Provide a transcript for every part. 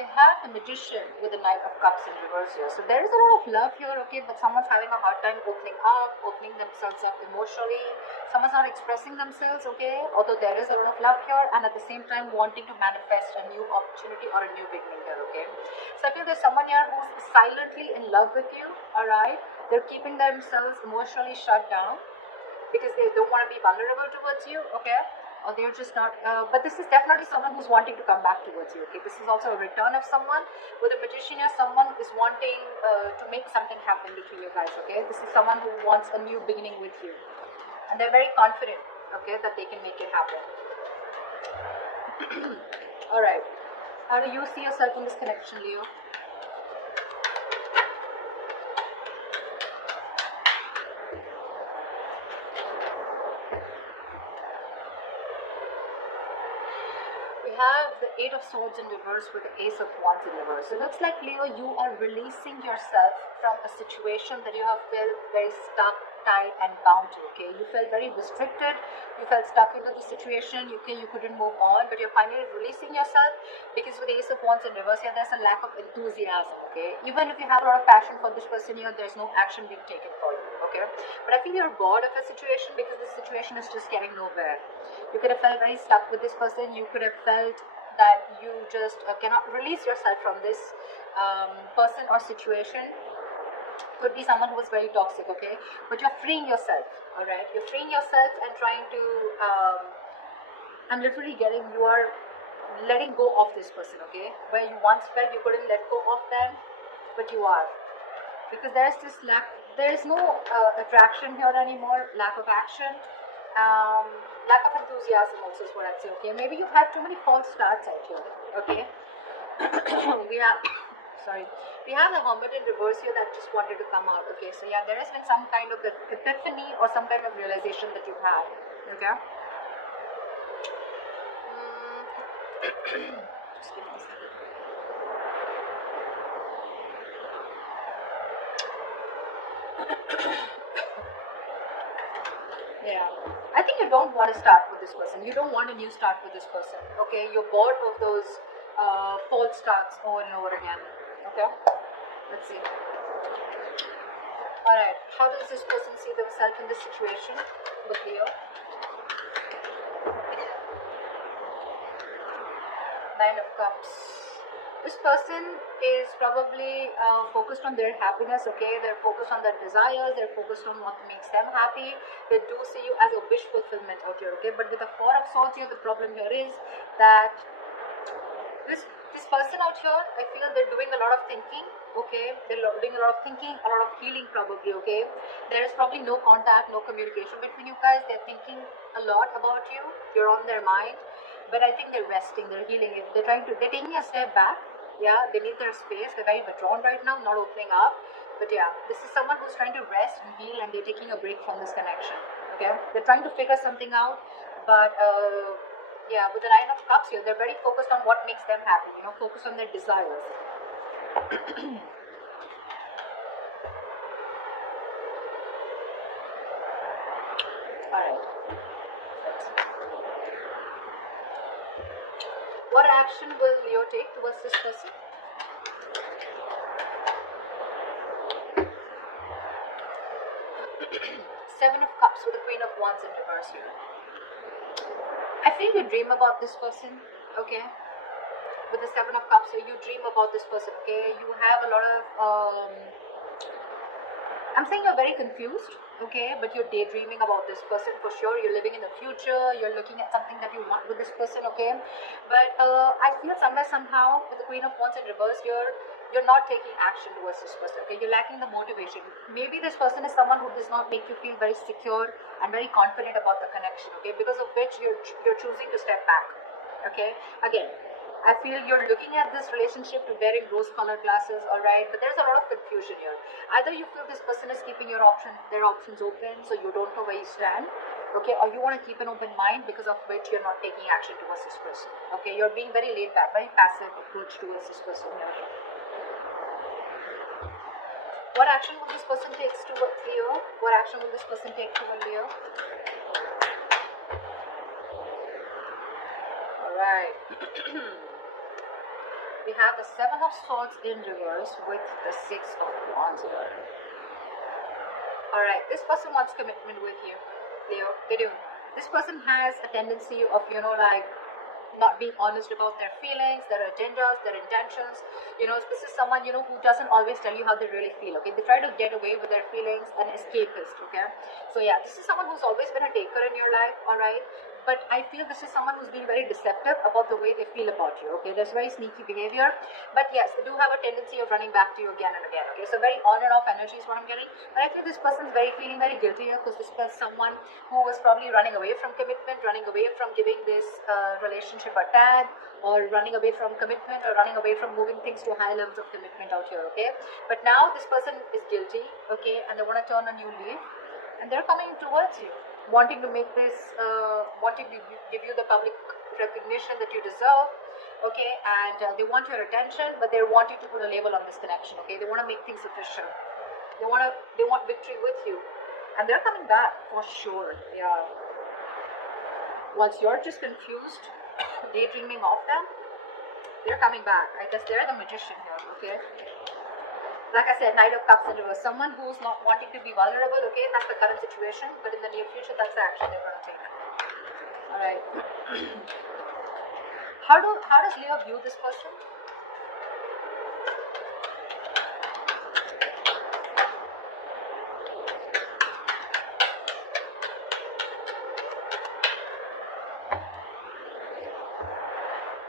we have the Magician with the Knight of Cups in reverse here. So there is a lot of love here, okay, but someone's having a hard time opening themselves up emotionally. Someone's not expressing themselves, okay, although there is a lot of love here, and at the same time wanting to manifest a new opportunity or a new beginning here, okay. So I feel there's someone here who's silently in love with you, alright. They're keeping themselves emotionally shut down because they don't want to be vulnerable towards you, okay. Or they're just not, but this is definitely someone who's wanting to come back towards you, okay. This is also a return of someone. With a Magician here, someone is wanting to make something happen between you guys, okay. This is someone who wants a new beginning with you, and they're very confident, okay, that they can make it happen. Alright, how do you see yourself in this connection, Leo? We have the Eight of Swords in reverse with the Ace of Wands in reverse. So it looks like, Leo, you are releasing yourself from a situation that you have felt very stuck, tied and bound to, okay. You felt very restricted, you felt stuck into the situation, you couldn't move on, but you're finally releasing yourself, because with the Ace of Wands in reverse here, there's a lack of enthusiasm, okay. Even if you have a lot of passion for this person here, there's no action being taken for you, okay. But I think you're bored of a situation because this situation is just getting nowhere. You could have felt very stuck with this person. You could have felt that you just cannot release yourself from this person or situation. Could be someone who was very toxic, okay, but you're freeing yourself, all right. You're freeing yourself and trying to I'm literally getting, you are letting go of this person, okay, where you once felt you couldn't let go of them, but you are, because there's this there is no attraction here anymore, lack of action, lack of enthusiasm also is what I'd say, okay. Maybe you've had too many false starts out here, okay. We have the Hermit in reverse here that just wanted to come out, okay. So yeah, there has been some kind of epiphany or some kind of realization that you've had, okay. Just give me a second. Yeah, I think you don't want to start with this person. You don't want a new start with this person, okay. You're bored of those false starts over and over again, okay. Let's see. Alright, how does this person see themselves in this situation with Leo? Nine of Cups. This person is probably focused on their happiness, okay. They're focused on their desires, they're focused on what makes them happy. They do see you as a wish fulfillment out here, okay. But with the Four of Swords here, the problem here is that this person out here, I feel they're doing a lot of thinking, okay. They're doing a lot of thinking, a lot of healing probably, okay. There is probably no contact, no communication between you guys. They're thinking a lot about you, you're on their mind, but I think they're resting, they're healing. They're taking a step back, yeah. They need their space, they're very withdrawn right now, not opening up. But yeah, this is someone who's trying to rest and heal, and they're taking a break from this connection, okay. They're trying to figure something out, but yeah, with the Nine of Cups here, they're very focused on what makes them happy, you know, focused on their desires. Alright. What action will Leo take towards this person? Seven of Cups with the Queen of Wands in reverse here. I feel you dream about this person, okay. With the Seven of Cups here, you dream about this person, okay. You have a lot of I'm saying you're very confused, okay, but you're daydreaming about this person for sure. You're living in the future, you're looking at something that you want with this person, okay. But I feel somewhere, somehow, with the Queen of Wands in reverse here, you're not taking action towards this person, okay. You're lacking the motivation. Maybe this person is someone who does not make you feel very secure and very confident about the connection, okay, because of which you're choosing to step back, okay. Again, I feel you're looking at this relationship to wearing rose-colored glasses, alright, but there's a lot of confusion here. Either you feel this person is keeping their options open, so you don't know where you stand, okay, or you want to keep an open mind, because of which you're not taking action towards this person, okay. You're being very laid back, very passive approach towards this person here. What action will this person take towards Leo? What action will this person take towards Leo? Alright. We We have the Seven of Swords in reverse with the Six of Wands here. Alright, this person wants commitment with you, Leo. They do. This person has a tendency of, like not being honest about their feelings, their agendas, their intentions. This is someone, who doesn't always tell you how they really feel, okay? They try to get away with their feelings, an escapist, okay? So yeah, this is someone who's always been a taker in your life, alright? But I feel this is someone who's being very deceptive about the way they feel about you, okay? There's very sneaky behavior, but yes, they do have a tendency of running back to you again and again, okay? So very on and off energy is what I'm getting. But I feel this person's feeling very guilty here, because this is someone who was probably running away from commitment, running away from giving this relationship a tag, or running away from commitment, or running away from moving things to high levels of commitment out here, okay? But now this person is guilty, okay, and they want to turn a new leaf, and they're coming towards you, wanting to make this, wanting to give you the public recognition that you deserve, okay, and they want your attention, but they're wanting to put a label on this connection, okay? They want to make things official. They want victory with you, and they're coming back for sure. Yeah. Once you're just confused, daydreaming of them, they're coming back. I guess they're the magician here, okay? Like I said, Knight of Cups in reverse. Someone who's not wanting to be vulnerable, okay? That's the current situation, but in the near future, that's the action they're going to take. Alright. How does Leo view this person?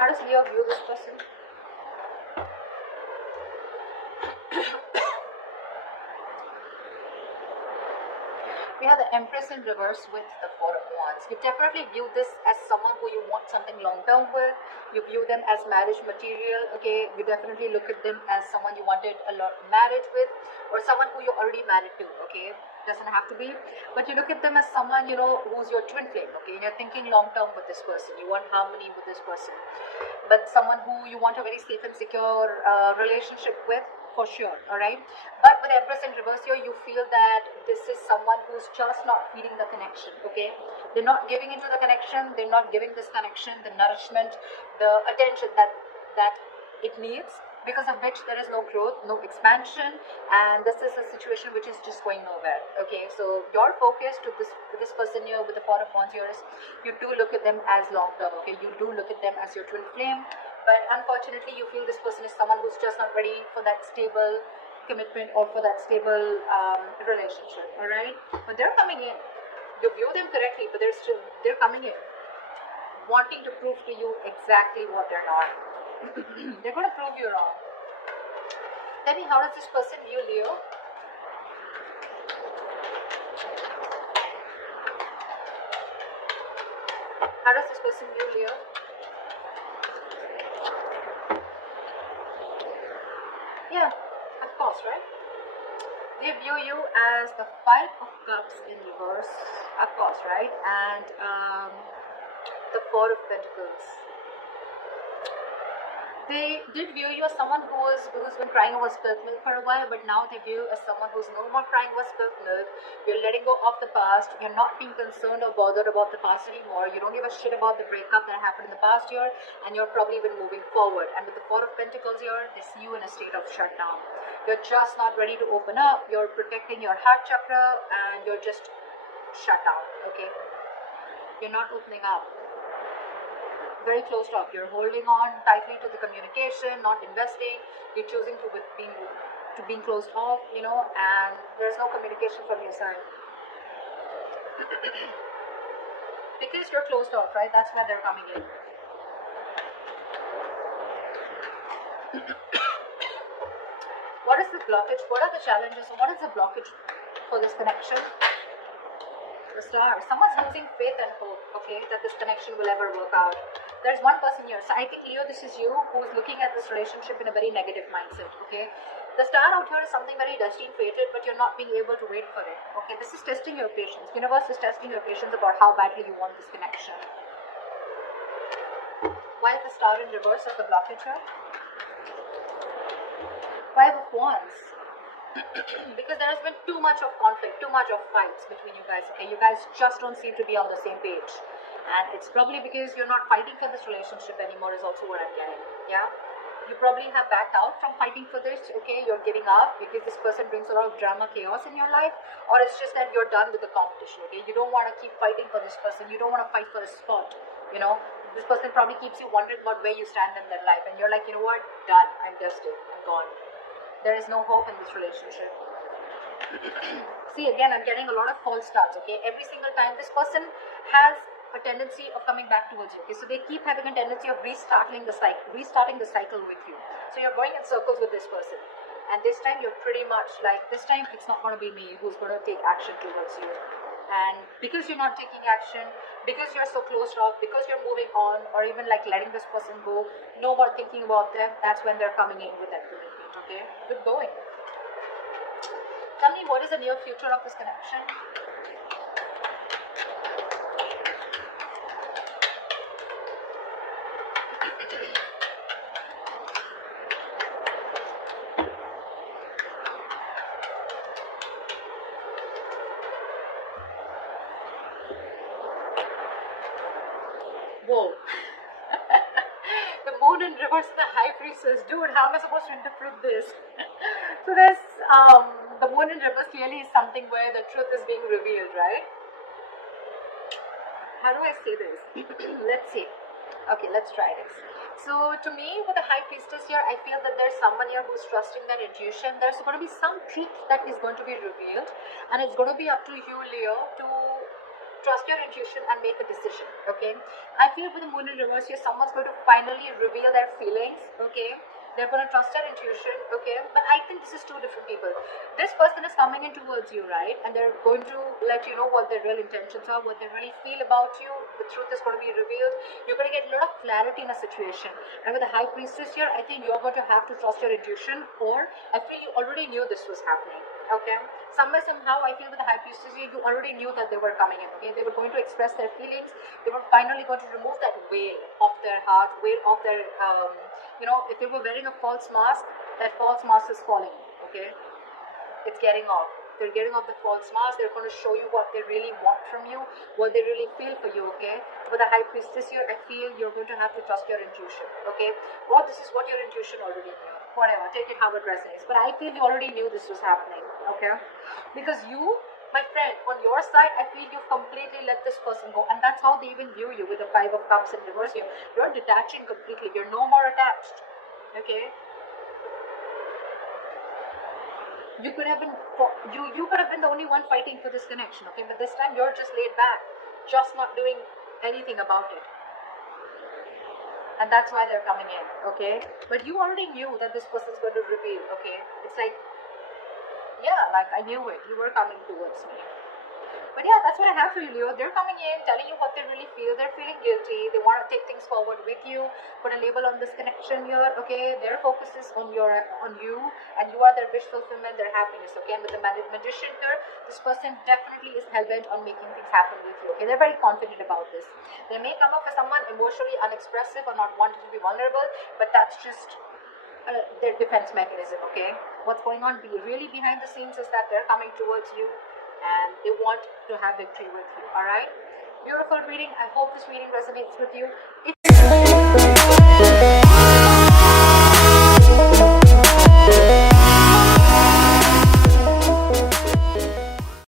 How does Leo view this person? We have the Empress in reverse with the Four of Wands. You definitely view this as someone who you want something long-term with. You view them as marriage material, okay? You definitely look at them as someone you wanted a lot marriage with, or someone who you're already married to, okay? Doesn't have to be, but you look at them as someone, who's your twin flame, okay? You're thinking long-term with this person. You want harmony with this person, but someone who you want a very safe and secure relationship with, for sure, alright? But with Empress in reverse here, you feel that this is someone who's just not feeding the connection, okay? They're not giving into the connection, they're not giving this connection the nourishment, the attention that it needs, because of which there is no growth, no expansion, and this is a situation which is just going nowhere, okay? So your focus to this person here with the Four of Wands here is, you do look at them as long-term, okay? You do look at them as your twin flame, but unfortunately you feel this person is someone who's just not ready for that stable commitment or for that stable relationship, alright? But they're coming in. You view them correctly, but they're coming in wanting to prove to you exactly what they're not. They're going to prove you wrong. Tell me, how does this person view Leo? How does this person view Leo? Yeah, of course, right? They view you as the Five of Cups in reverse, of course, right? And the Four of Pentacles. They did view you as someone who's been crying over spilt milk for a while, but now they view you as someone who's no more crying over spilt milk. You're letting go of the past. You're not being concerned or bothered about the past anymore. You don't give a shit about the breakup that happened in the past year, and you're probably been moving forward. And with the Four of Pentacles here, they see you in a state of shutdown. You're just not ready to open up. You're protecting your heart chakra, and you're just shut down, okay? You're not opening up. Very closed off. You're holding on tightly to the communication, not investing. You're choosing to being closed off, and there's no communication from your side. Because you're closed off, right? That's why they're coming in. What is the blockage? What are the challenges? What is the blockage for this connection? The Star. Someone's losing faith and hope, okay, that this connection will ever work out. There's one person here. So I think, Leo, this is you who's looking at this relationship in a very negative mindset, okay? The Star out here is something very destined, fated, but you're not being able to wait for it, okay? This is testing your patience. Universe is testing your patience about how badly you want this connection. Why is the Star in reverse of the blockage here? Five of Wands. Because there has been too much of conflict, too much of fights between you guys, okay? You guys just don't seem to be on the same page. And it's probably because you're not fighting for this relationship anymore is also what I'm getting, yeah? You probably have backed out from fighting for this, okay? You're giving up because this person brings a lot of drama, chaos in your life, or it's just that you're done with the competition, okay? You don't want to keep fighting for this person. You don't want to fight for a spot, you know? This person probably keeps you wondering about where you stand in their life, and you're like, you know what? Done. I'm dusted. I'm gone. There is no hope in this relationship. See, again, I'm getting a lot of false starts, okay? Every single time this person has a tendency of coming back towards you, okay? So they keep having a tendency of restarting the cycle with you. So you're going in circles with this person. And this time you're pretty much like, this time it's not going to be me who's going to take action towards you. And because you're not taking action, because you're so closed off, because you're moving on, or even like letting this person go, no more thinking about them, that's when they're coming in with that commitment, okay? Good going. Tell me, what is the near future of this connection? Whoa. The moon in reverse, the high priestess. Dude, how am I supposed to interpret this? So there's the moon in reverse clearly is something where the truth is being revealed, right? How do I say this? Let's see. Okay, let's try this. So to me, with the high priestess here, I feel that there's someone here who's trusting their intuition. There's going to be some truth that is going to be revealed, and it's going to be up to you, Leo, to trust your intuition and make a decision, okay? I feel with the moon in reverse here, someone's going to finally reveal their feelings, okay? They're going to trust their intuition, okay? But I think this is two different people. This person is coming in towards you, right? And they're going to let you know what their real intentions are, what they really feel about you. The truth is going to be revealed. You're going to get a lot of clarity in a situation. And with the high priestess here, I think you're going to have to trust your intuition, or I feel you already knew this was happening, okay? Somewhere, somehow, I feel with the high priestess here, you already knew that they were coming in, okay? They were going to express their feelings. They were finally going to remove that veil of their heart, veil of their, you know, if they were wearing a false mask, that false mask is falling, okay? It's getting off. They're getting off the false mask. They're going to show you what they really want from you, what they really feel for you, okay? With the high priestess here, I feel you're going to have to trust your intuition, okay? Well, this is what your intuition already knew. Whatever, take it how it resonates. But I feel you already knew this was happening, okay? Because you, my friend, on your side, I feel you've completely let this person go. And that's how they even view you with the Five of Cups in reverse here. You're detaching completely. You're no more attached, okay? You could have been you could have been the only one fighting for this connection, okay? But this time you're just laid back, just not doing anything about it. And that's why they're coming in, okay? But you already knew that this person's going to reveal, okay? It's like, yeah, like I knew it. You were coming towards me. But yeah, that's what I have for you, Leo. They're coming in, telling you what they really feel. They're feeling guilty. They want to take things forward with you. Put a label on this connection here, okay? Their focus is on you, and you are their wish fulfillment, their happiness, okay? And with the magician here, this person definitely is hell-bent on making things happen with you, okay? They're very confident about this. They may come off as someone emotionally unexpressive or not wanting to be vulnerable, but that's just their defense mechanism, okay? What's going on really behind the scenes is that they're coming towards you, and they want to have victory with you, alright? Beautiful reading. I hope this reading resonates with you.